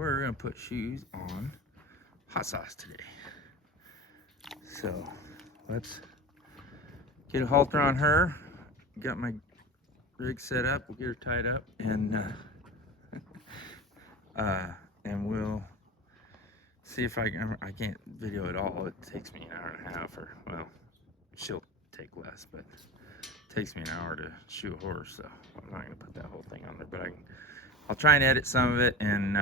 we're gonna put shoes on hot sauce today. So let's get a halter on her. Got my rig set up. We'll get her tied up, and we'll see if I can't video it all. It takes me an hour and a half, or well, she'll take less, but it takes me an hour to shoe a horse, so I'm not gonna put that whole thing on there. But I'll try and edit some of it. And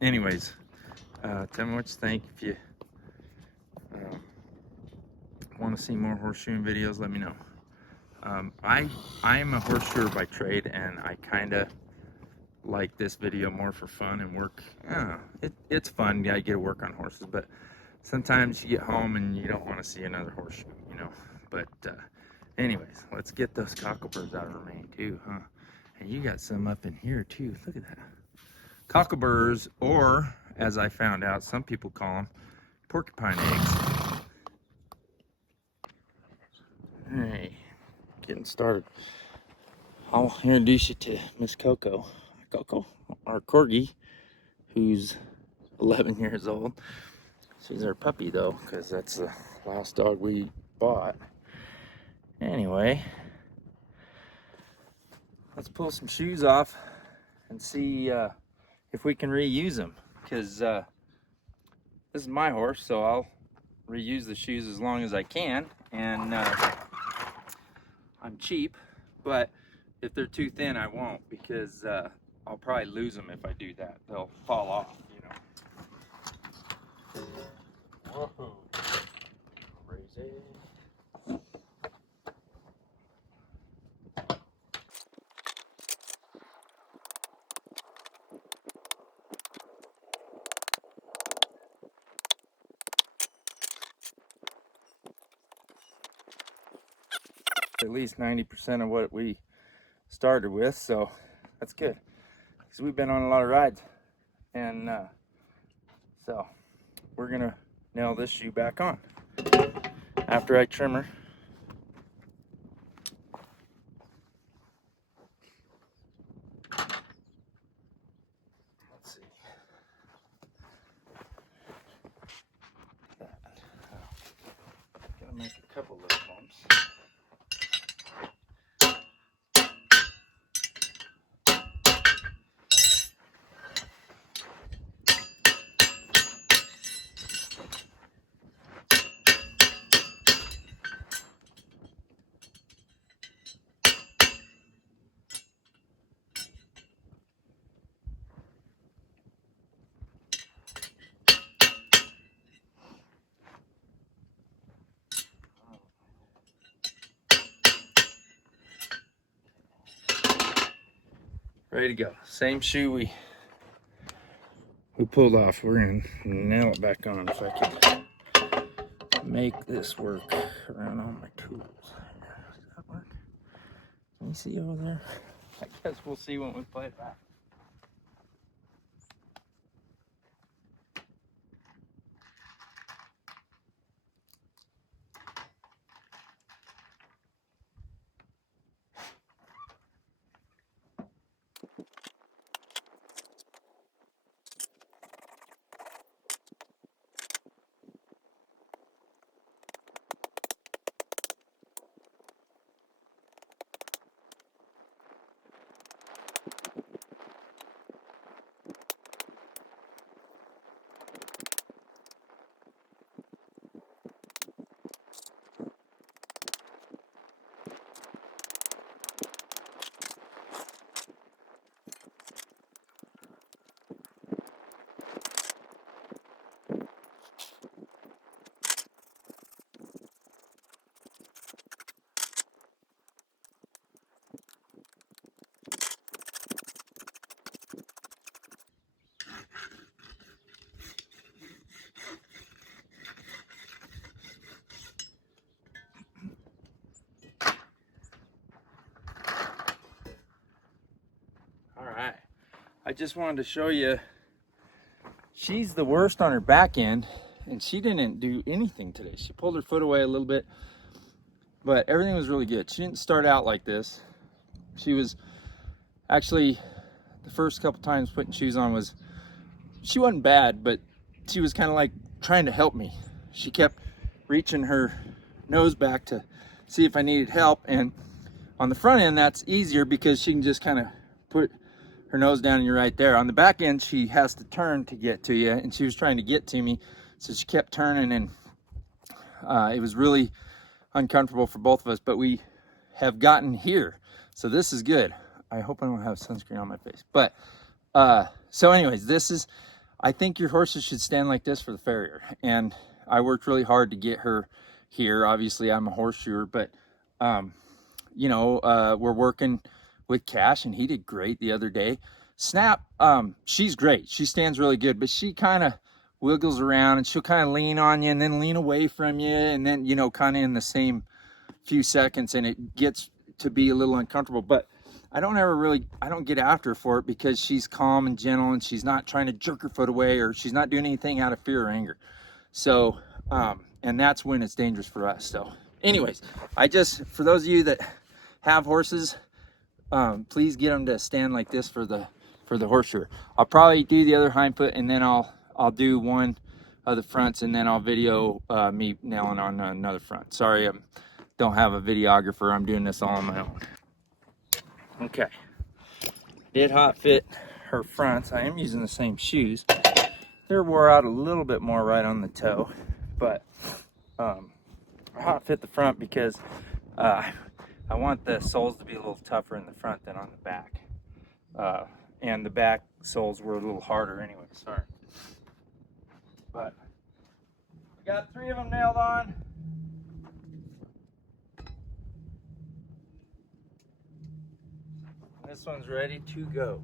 anyways, tell me what you think. If you want to see more horseshoeing videos, let me know. I'm a horseshoer by trade, and I kind of like this video more for fun and work. It's fun. Yeah, I get to work on horses, but sometimes you get home and you don't want to see another horseshoe, you know. But anyways, let's get those cockleburs out of her mane too, huh? And you got some up in here too. Look at that. Cockleburs, or as I found out, some people call them porcupine eggs. Hey, getting started. I'll introduce you to Miss Coco, our corgi, who's 11 years old. She's our puppy though, because that's the last dog we bought. Anyway, let's pull some shoes off and see if we can reuse them, because this is my horse, so I'll reuse the shoes as long as I can. And I'm cheap, but if they're too thin, I won't, because I'll probably lose them if I do that. They'll fall off, you know. Whoa, crazy. At least 90% of what we started with, so that's good, because we've been on a lot of rides. And so we're gonna nail this shoe back on after I trim her. Let's see. Gonna make a couple little bumps. Ready to go. Same shoe we pulled off. We're gonna nail it back on if I can make this work around all my tools. Does that work? Can you see over there? I guess we'll see when we play it back. I just wanted to show you, she's the worst on her back end, and she didn't do anything today. She pulled her foot away a little bit, but everything was really good. She didn't start out like this. She was actually the first couple times putting shoes on was, she wasn't bad, but she was kind of like trying to help me. She kept reaching her nose back to see if I needed help, and on the front end that's easier because she can just kind of put her nose down and you're right there. On the back end she has to turn to get to you, and she was trying to get to me, so she kept turning, and it was really uncomfortable for both of us, but we have gotten here, so this is good. I hope I don't have sunscreen on my face, but so anyways, this is, I think your horses should stand like this for the farrier, and I worked really hard to get her here. Obviously I'm a horseshoer, but you know, we're working with Cash, and he did great the other day. Snap, she's great, she stands really good, but she kind of wiggles around, and she'll kind of lean on you and then lean away from you, and then, you know, kind of in the same few seconds, and it gets to be a little uncomfortable. But I don't get after her for it, because she's calm and gentle, and she's not trying to jerk her foot away, or she's not doing anything out of fear or anger. So and that's when it's dangerous for us. So anyways, for those of you that have horses, please get them to stand like this for the horseshoer. I'll probably do the other hind foot, and then I'll do one of the fronts, and then I'll video me nailing on another front. Sorry, I don't have a videographer. I'm doing this all on my own. Okay, did hot fit her fronts. I am using the same shoes. They're wore out a little bit more right on the toe, but I hot fit the front because I want the soles to be a little tougher in the front than on the back. And the back soles were a little harder anyway, sorry. But I got 3 of them nailed on. This one's ready to go.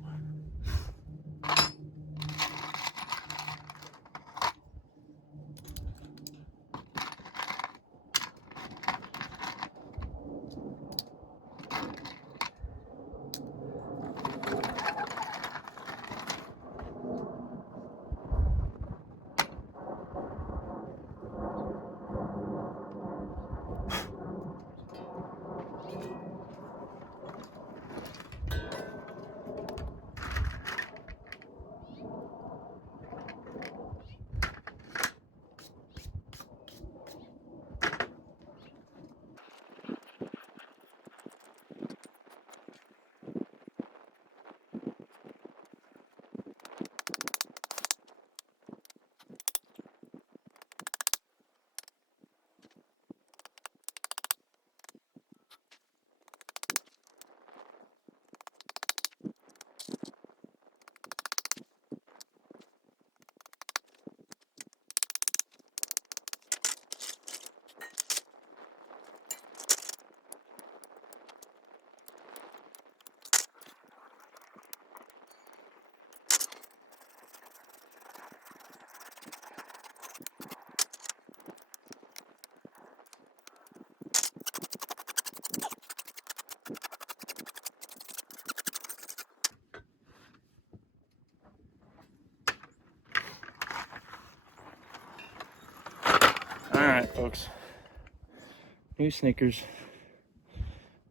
All right, folks. New sneakers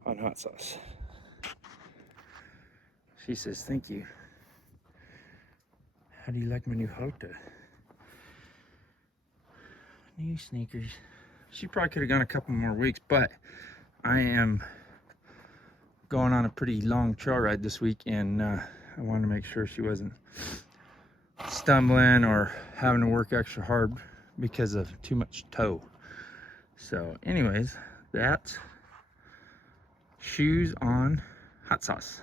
on hot sauce. She says, "Thank you. How do you like my new halter?" New sneakers. She probably could have gone a couple more weeks, but I am going on a pretty long trail ride this week, and I wanted to make sure she wasn't stumbling or having to work extra hard because of too much toe. So anyways, that's shoes on hot sauce.